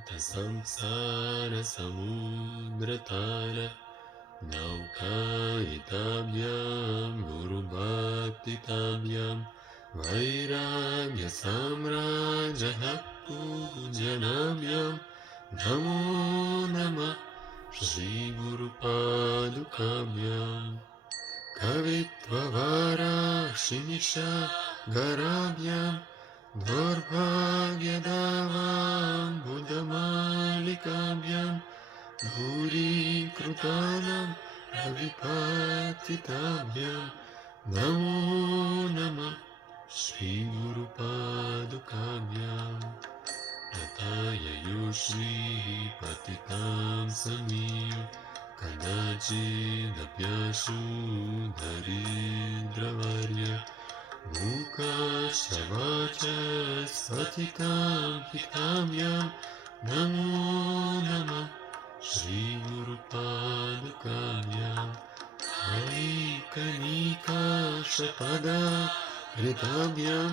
अनन्तसंसारसमुद्रतार नौकायिताभ्यां गुरुभक्तिताभ्यां वैराग्यसाम्राजः पूजनाभ्यां नमो नमः श्रीगुरुपादुकाभ्याम् कवित्ववाराशिनिशागराभ्यां दौर्भाग्यदावां बुधमालिकाभ्यां दूरीकृतानां अविपातिताभ्यां नमो नमः श्रीगुरुपादुकाभ्याम् यथाययो श्रीपतितां समीयो कदाचिदप्याशु दरिद्रवर्य मूकाशवाचस्पतितां हिताभ्यां नमो नमः श्रीगुरुपादुकाभ्याम् ऐकनीकाशपदा हृताभ्यां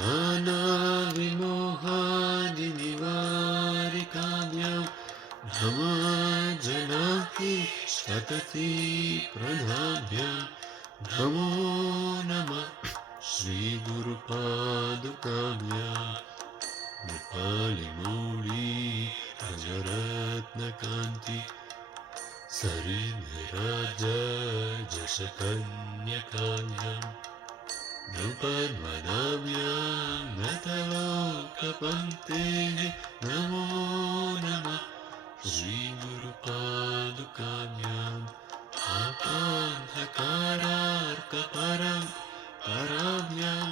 नानाविमोहादिनिवारिकाभ्यां नमाजनाति शतति प्रदाभ्यां नमो नमः श्रीगुरुपादुकाभ्याम् नृपालिमौली अजरत्नकान्ति सरिन्विराजशकन्यकाभ्यां नृपद्वनाभ्यां नतलोकपङ्क्तेः नमो नमः श्रीगुरुपादुकाभ्याम् आपान्धकारार्कपरं पराभ्यां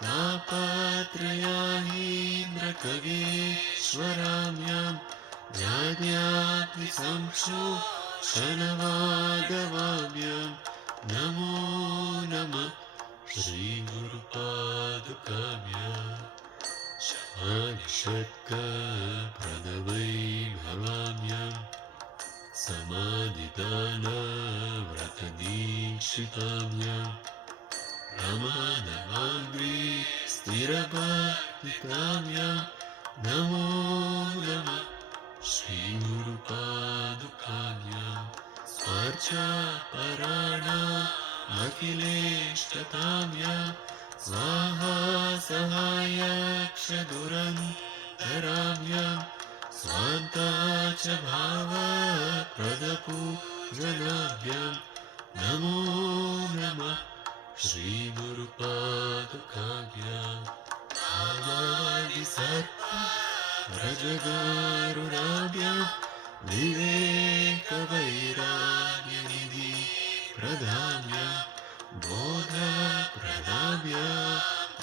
तापत्रयाहीन्द्रकवीश्वराभ्यां जाड्यात्रिसंशोषणवागवाभ्यां नमो नमः श्रीगुरुपादुकाभ्याम् शमादिषट्कप्रणवैभवाभ्यां समाधिदानव्रतदीक्षिताभ्यां रमानवाग्री स्थिरभक्तिकाभ्यां नमो नमः श्रीगुरुपादुकाभ्याम् स्वार्चापराणामखिलेष्टताभ्यां स्वाहा सहायक्षदुरन्तराभ्यां स्वान्ता च भावप्रदपूजनाभ्यां नमो नमः श्रीगुरुपादुकाभ्याम् आवादिसर्परजगारुणाभ्यां विवेकवैराग्यनिधि प्रदाभ्यां बोधप्रदाभ्यां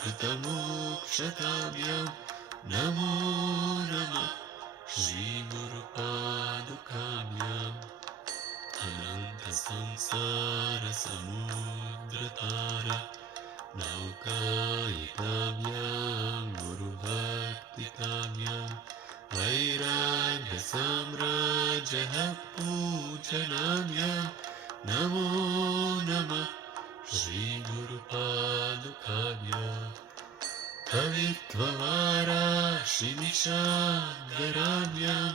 कृतमोक्षताभ्यां नमो नमः श्रीगुरुपादुकाभ्याम् अनन्तसंसारसमुद्रतार नौकायिताभ्यां गुरुभक्तिकाभ्यां वैराग्यसाम्राजः पूजनाभ्यां नमो नमः श्रीगुरुपादुकाभ्याम् कवित्ववाराशिनिशागराभ्यां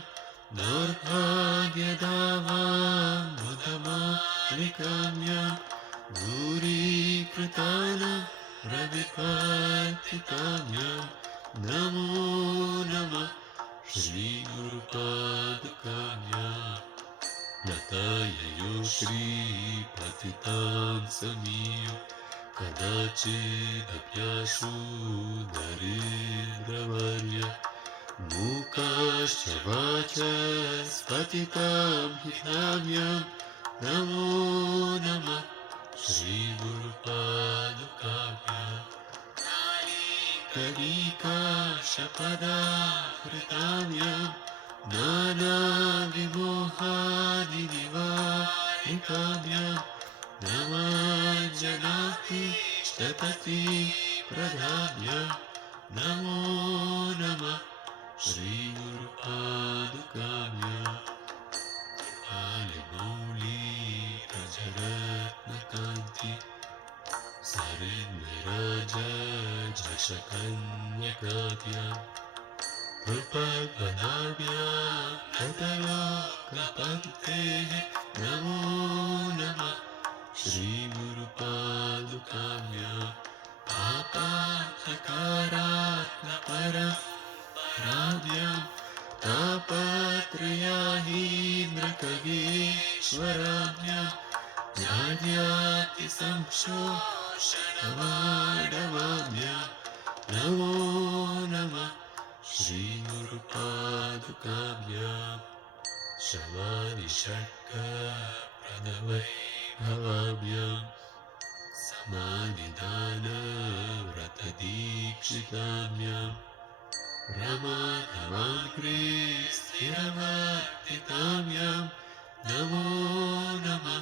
दौर्भाग्यदावां बुधमालिकाभ्यां दूरीकृतानां रविपातिताभ्यां नमो नमः श्रीगुरुपादुकाभ्याम् यथाययो श्रीपतितां समीयो कदाचिदप्याशु दरिद्रवर्य मूकाश्च वाचस्पतितां हिताभ्यां नमो नमः श्रीगुरुपादुकाभ्याम् कलिकाशपदाहृताभ्यां नानाविमोहादिनिवारिकाभ्यां नमाजनाति शतति प्रदाभ्यां नमो नमः श्रीगुरुपादुकाभ्याम् आलिमौली प्रजरत्नकान्ति सरिन्विराजशकन्यकाभ्यां कृपद्वदाभ्यां गतलोकपङ्क्तेः नमो नमः श्रीगुरुपादुकाभ्यां पापार्थकारात्मपरम्पराभ्यां तापत्रयाहीन्द्रखगेश्वराभ्यां ध्यायातिसंशोषणवाडवाभ्यां नमो नमः श्रीगुरुपादुकाभ्यां शमादिषट्कप्रदवैभवाभ्यां समाधिदानव्रतदीक्षिताभ्यां रमाधवाग्रे स्थिरवर्तिताभ्यां नमो नमः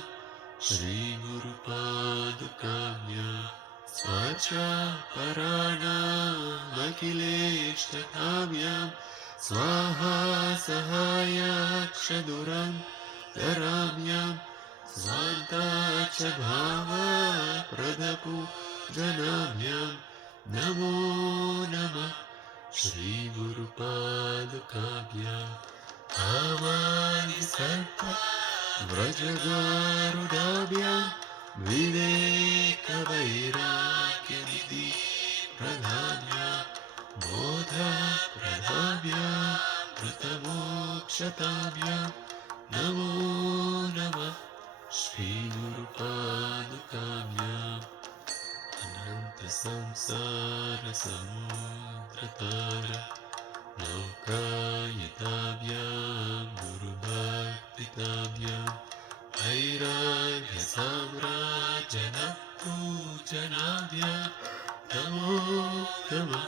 श्रीगुरुपादुकाभ्यां स्वाचापराणामखिलेष्टकाभ्यां स्वाहा सहायाक्षदुरन्तराभ्यां स्वान्ता च भावप्रदपूजनाभ्यां नमो नमः श्रीगुरुपादुकाभ्यां आवादिसर्पव्रजगारुडाभ्यां विवेकवैराग्यनिधि प्रदाभ्यां बोधप्रदाभ्यां कृतमोक्षताभ्यां नमो नमः श्रीगुरुपादुकाभ्याम् अनन्तसंसारसमुद्रतार नौकायिताभ्यां गुरुभक्तिताभ्यां वैराग्यसाम्राज्यपूजनाभ्यां नमो नमः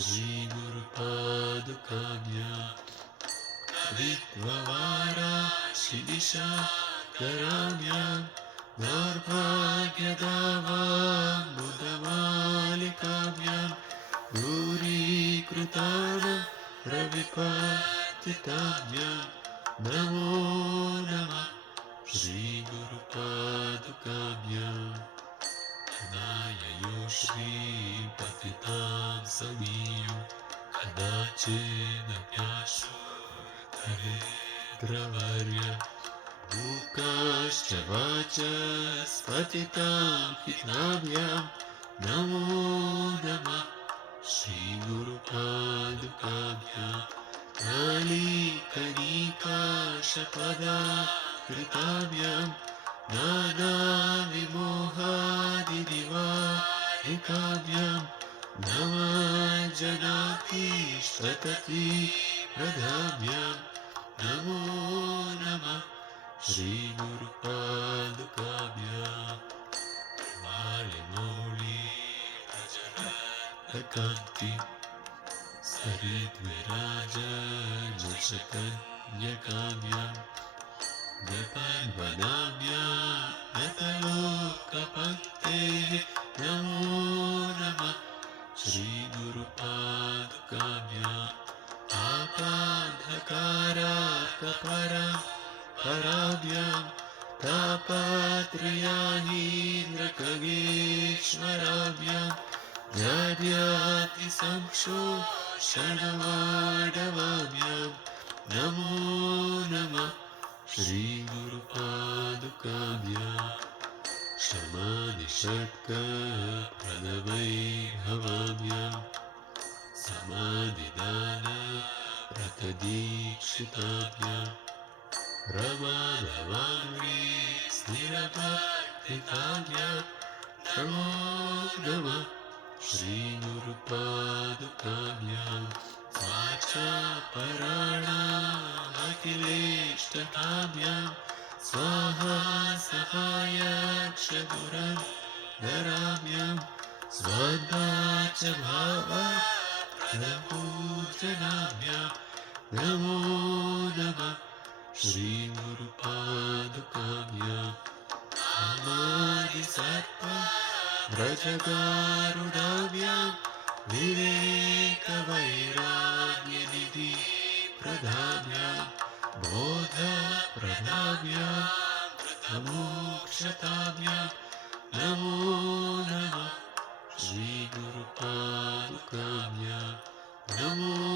श्रीगुरुपादुकाभ्यां कवित्ववाराशिदिशाकराभ्यां दौर्भाग्यदावाम्बुदमालिकाभ्यां दूरीकृतानां रविपातिताभ्यां नमो नमः श्रीगुरुपादुकाभ्यां अनाययो श्रीपतितां समीयो कदाचिदप्याशु हरेन्द्रवर्य मूकाश्च वाचस्पतितां पिताभ्यां नमो नमः श्रीगुरुपादुकाभ्यां नालीकनीकाशपदाकृताभ्यां नानाविमोहादिनिवारिकाभ्यां नमः नमो नमः श्रीगुरुपादुकाभ्यां मालिमौलिप्रजनकान्ति सरिद्विराजनुषकन्यकाभ्यां नृपन्वनाभ्यां गतलोकपङ्क्तेः नमो नमः श्रीगुरुपादुकाभ्यां पापान्धकारात्मपरम्पराभ्यां तापत्रयाहीन्द्रखगेश्वराभ्यां ध्यायातिसंशोषणवाडवाभ्यां नमो नमः श्रीगुरुपादुकाभ्यां शमादिषट्कप्रदवैभवाभ्यां समाधिदानव्रतदीक्षिताभ्यां रमाधवाङ्घ्रि स्थिरभक्तिताभ्यां नमो नमः श्रीगुरुपादुकाभ्यां स्वाचापराणामखिलेष्टकाभ्यां स्वाहा सहायाक्षदुरन्तराभ्यां स्वान्ता च भावप्रदपूजनाभ्यां नमो नमः श्रीगुरुपादुकाभ्यां कामादिसर्पव्रजगारुडाभ्यां विवेकवैराग्यनिधि प्रदाभ्यां बोधप्रदाभ्यां कृतमोक्षताभ्यां नमो नमः श्रीगुरुपादुकाभ्यां नमो